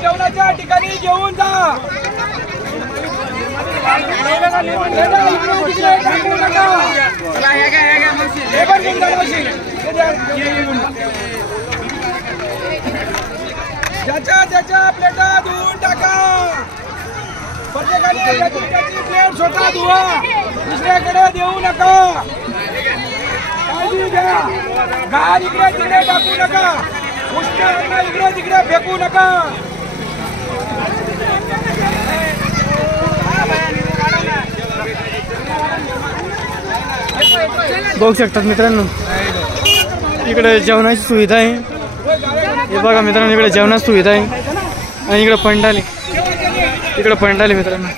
जेवणाच्या ठिकाणी जेवून जा। ज्याच्या त्याच्या प्लेटा धुवून टाका। प्रत्येकाने त्याची प्लेट स्वतः धुवा, दुसऱ्याकडे देऊ नका। काळजी घ्या, घाण इकडे तिकडे टाकू नका, उष्ण अन्न इकडे तिकडे फेकू नका। बघू शकतात मित्रांनो, इकडे जेवणाची सुविधा आहे। हे बघा मित्रांनो, इकडे जेवणाची सुविधा आहे आणि इकडे पंडाल आहे, इकडे पंडाल आहे मित्रांनो।